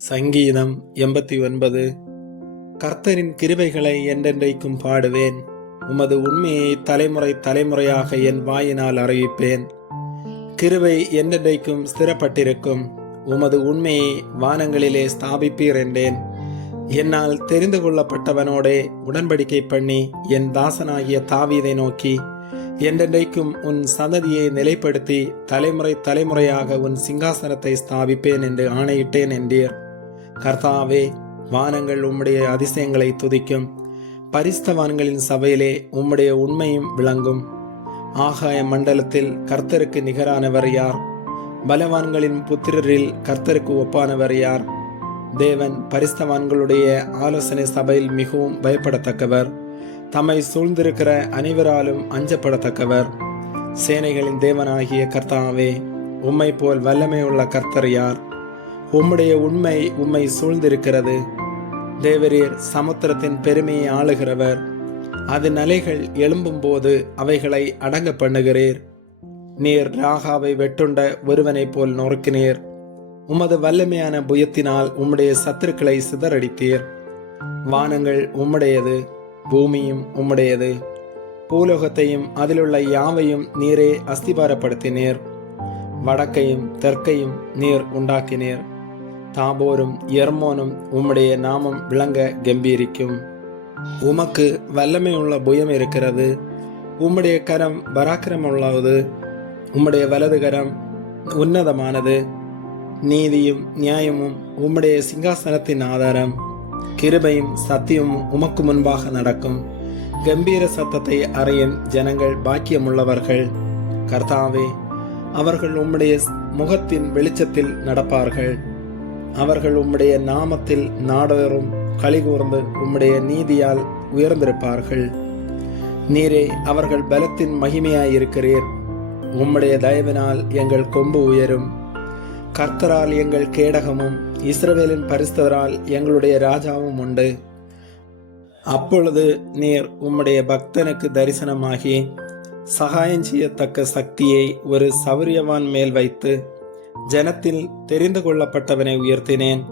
சங்கீதம் எண்பத்தி ஒன்பது கர்த்தரின் கிருபைகளை என்றென்றைக்கும் பாடுவேன். உமது உண்மையை தலைமுறை தலைமுறையாக என் வாயினால் அறிவிப்பேன். கிருபை என்றென்றைக்கும் ஸ்திரப்பட்டிருக்கும். உமது உண்மையை வானங்களிலே ஸ்தாபிப்பீர் என்றேன். என்னால் தெரிந்து கொள்ளப்பட்டவனோடே உடன்படிக்கை பண்ணி என் தாசனாகிய தாவீதை நோக்கி என்றென்றைக்கும் உன் சந்ததியை நிலைப்படுத்தி தலைமுறை தலைமுறையாக உன் சிங்காசனத்தை ஸ்தாபிப்பேன் என்று ஆணையிட்டேன் என்றீர். கர்த்தாவே வானங்கள் உம்முடைய அதிசயங்களை துதிக்கும். பரிஸ்தவான்களின் சபையிலே உம்முடைய உண்மையும் விளங்கும். ஆகாய மண்டலத்தில் கர்த்தருக்கு நிகரானவர் யார்? பலவான்களின் புத்திரரில் கர்த்தருக்கு ஒப்பானவர் யார்? தேவன் பரிஸ்தவான்களுடைய ஆலோசனை சபையில் மிகவும் பயப்படத்தக்கவர். தம்மை சூழ்ந்திருக்கிற அனைவராலும் அஞ்சப்படத்தக்கவர். சேனைகளின் தேவனாகிய கர்த்தாவே உம்மை போல் வல்லமையுள்ள கர்த்தர் யார்? உம்முடைய உண்மை உம்மை சூழ்ந்திருக்கிறது. தேவரீர் சமுத்திரத்தின் பெருமையை ஆளுகிறவர். அதன் அலைகள் எழும்பும்போது அவைகளை அடங்க பண்ணுகிறீர். நீர் ராகாவை வெட்டுண்ட ஒருவனைப் போல் நொறுக்கினீர். உமது வல்லமையான புயத்தினால் உம்முடைய சத்துருக்களை சிதறடித்தீர். வானங்கள் உம்முடையது பூமியும் உம்முடையது. பூலோகத்தையும் அதிலுள்ள யாவையும் நீரே அஸ்திபாரப்படுத்தினீர். வடக்கையும் தெற்கையும் நீர் உண்டாக்கினீர். தாபோரும் எர்மோனும் உம்முடைய நாமம் விளங்க கம்பீரிக்கும். உமக்கு வல்லமையுள்ள புயம் இருக்கிறது. உம்முடைய கரம் பராக்கிரமுள்ளது உம்முடைய வலது கரம் உன்னதமானது. நீதியும் நியாயமும் உம்முடைய சிங்காசனத்தின் ஆதாரம். கிருபையும் சத்தியமும் உமக்கு முன்பாக நடக்கும். கம்பீர சத்தத்தை அறையும் ஜனங்கள் பாக்கியமுள்ளவர்கள். கர்த்தாவே அவர்கள் உம்முடைய முகத்தின் வெளிச்சத்தில் நடப்பார்கள். அவர்கள் உம்முடைய நாமத்தில் நாடோறும் கலிகூர்ந்து உம்முடைய நீதியால் உயர்ந்திருப்பார்கள். நீரே அவர்கள் பலத்தின் மகிமையாயிருக்கிறீர். உம்முடைய தயவினால் எங்கள் கொம்பு உயரும். கர்த்தரால் எங்கள் கேடகமும் இஸ்ரவேலின் பரிஸ்தரால் எங்களுடைய ராஜாவும் உண்டு. அப்பொழுது நீர் உம்முடைய பக்தனுக்கு தரிசனமாகி சகாயம் செய்யத்தக்க சக்தியை ஒரு சௌரியவான் மேல் வைத்து ஜனத்தில் தெரிந்து கொள்ளப்பட்டவனை உயர்த்தினேன்.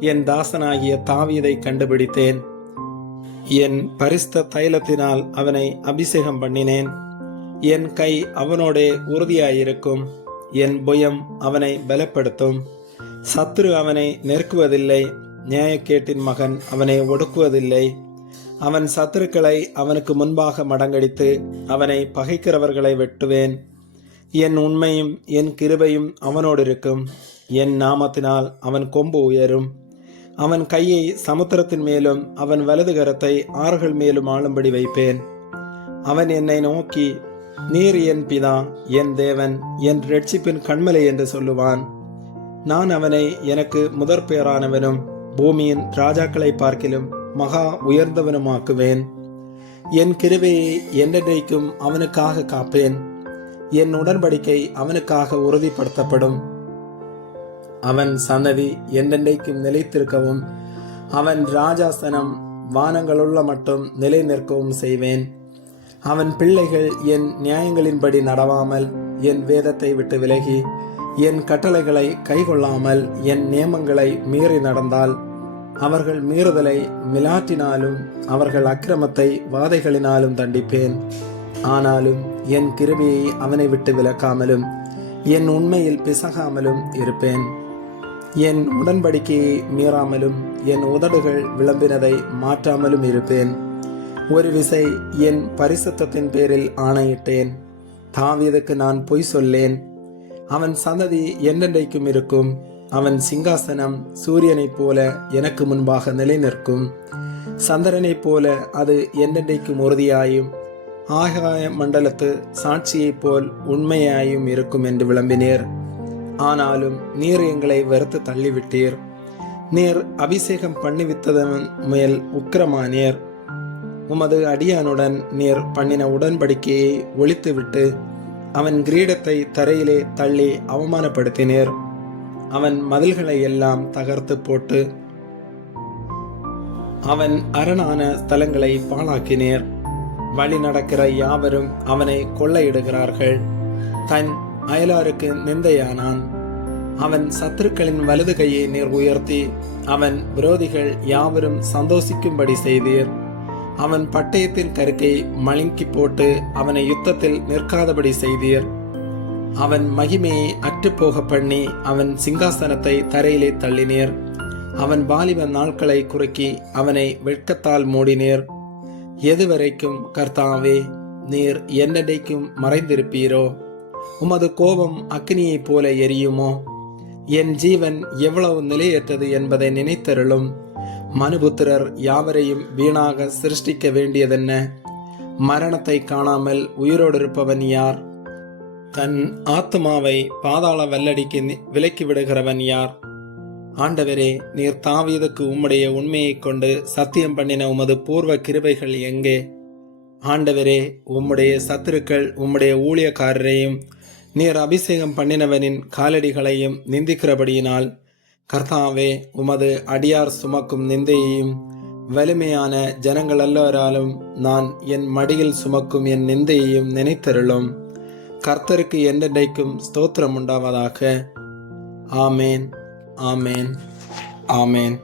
என் தாசனாகிய தாவீதை கண்டுபிடித்தேன். என் பரிஸ்த தைலத்தினால் அவனை அபிஷேகம் பண்ணினேன். என் கை அவனோடே உறுதியாயிருக்கும். என் புயம் அவனை பலப்படுத்தும். சத்துரு அவனை நெருக்குவதில்லை. நியாயக்கேட்டின் மகன் அவனை ஒடுக்குவதில்லை. அவன் சத்துருக்களை அவனுக்கு முன்பாக மடங்கடித்து அவனை பகைக்கிறவர்களை வெட்டுவேன். என் உண்மையும் என் கிருபையும் அவனோடு இருக்கும். என் நாமத்தினால் அவன் கொம்பு உயரும். அவன் கையை சமுத்திரத்தின் மேலும் அவன் வலது கரத்தை ஆறுகள் மேலும் ஆளும்படி வைப்பேன். அவன் என்னை நோக்கி நீர் என் பிதா என் தேவன் என் ரட்சிப்பின் கண்மலை என்று சொல்லுவான். நான் அவனை எனக்கு முதற் பேரானவனும் பூமியின் ராஜாக்களை பார்க்கிலும் மகா உயர்ந்தவனுமாக்குவேன். என் கிருவையை என்றென்றைக்கும் அவனுக்காக காப்பேன். என் உடன்படிக்கை அவனுக்காக உறுதிப்படுத்தப்படும். அவன் சன்னதி என்றென்றைக்கும் நிலைத்திருக்கவும் அவன் ராஜாசனம் வானங்களுள்ள மட்டும் நிலை நிற்கவும் செய்வேன். அவன் பிள்ளைகள் என் நியாயங்களின்படி நடவாமல் என் வேதத்தை விட்டு விலகி என் கட்டளைகளை கைகொள்ளாமல் என் நியமங்களை மீறி நடந்தால் அவர்கள் மீறுதலை மிலாட்டினாலும் அவர்கள் அக்கிரமத்தை வாதைகளினாலும் தண்டிப்பேன். ஆனாலும் என் கிருபையை அவனை விட்டு விலக்காமலும் என் உண்மையில் பிசகாமலும் இருப்பேன். என் உடன்படிக்கையை மீறாமலும் என் உதடுகள் விளம்பினதை மாற்றாமலும் இருப்பேன். ஒரு விசை என் பரிசுத்தத்தின் பேரில் ஆணையிட்டேன். தாவியதுக்கு நான் பொய் சொல்லேன். அவன் சந்ததி என்றென்றைக்கும் இருக்கும். அவன் சிங்காசனம் சூரியனைப் போல எனக்கு முன்பாக நிலை நிற்கும் சந்திரனைப் போல அது என்றென்றைக்கும் உறுதியாயும் ஆகாய மண்டலத்து சாட்சியைப் போல் உண்மையாயும் இருக்கும் என்று விளம்பினீர். ஆனாலும் நீர் எங்களை வெறுத்து தள்ளிவிட்டீர். நீர் அபிஷேகம் பண்ணிவித்ததன் மேல் உக்கிரமானீர். உமது அடியானுடன் நீர் பண்ணின உடன்படிக்கையை ஒழித்துவிட்டு அவன் கிரீடத்தை தரையிலே தள்ளி அவமானப்படுத்தினீர். அவன் மதில்களை எல்லாம் தகர்த்து போட்டு அவன் அரணான ஸ்தலங்களை பாழாக்கினீர். வழி நடக்கிற யாவரும் அவனை கொள்ளையிடுகிறார்கள். தன் அயலாருக்கு நிந்தையானான். அவன் சத்துருக்களின் வலது கையை நீர் உயர்த்தி அவன் விரோதிகள் யாவரும் சந்தோஷிக்கும்படி செய்தீர். அவன் பட்டயத்தின் கருக்கை மழுங்கி போட்டு அவனை யுத்தத்தில் நிற்காதபடி செய்தீர். அவன் மகிமையை அற்றுப்போக பண்ணி அவன் சிங்காசனத்தை தரையிலே தள்ளினீர். அவன் வாலிப நாட்களை குறுக்கி அவனை வெட்கத்தால் மூடினீர். எதுவரைக்கும் கர்த்தாவே நீர் என்னடைக்கும் மறைந்திருப்பீரோ? உமது கோபம் அக்னியைப் போல எரியுமோ? என் ஜீவன் எவ்வளவு நிலையற்றது என்பதை நினைத்தருளும். மனுபுத்திரர் யாவரையும் வீணாக சிருஷ்டிக்க வேண்டியதென்ன? மரணத்தை காணாமல் உயிரோடு இருப்பவன் யார்? தன் ஆத்மாவை பாதாள வல்லடிக்கு நி- விலக்கி விடுகிறவன் யார்? ஆண்டவரே நீர் தாவீதுக்கு உம்முடைய உண்மையைக் கொண்டு சத்தியம் பண்ணின உமது பூர்வ கிருபைகள் எங்கே? ஆண்டவரே உம்முடைய சத்துருக்கள் உம்முடைய ஊழியக்காரரையும் நீர் அபிஷேகம் பண்ணினவனின் காலடிகளையும் நிந்திக்கிறபடியினால் கர்த்தாவே உமது அடியார் சுமக்கும் நிந்தையையும் வலிமையான ஜனங்கள் எல்லோராலும் நான் என் மடியில் சுமக்கும் என் நிந்தையையும் நினைத்தருளும். கர்த்தருக்கு என்றென்றைக்கும் ஸ்தோத்திரம் உண்டாவதாக. ஆமேன். ஆமேன் ஆமேன்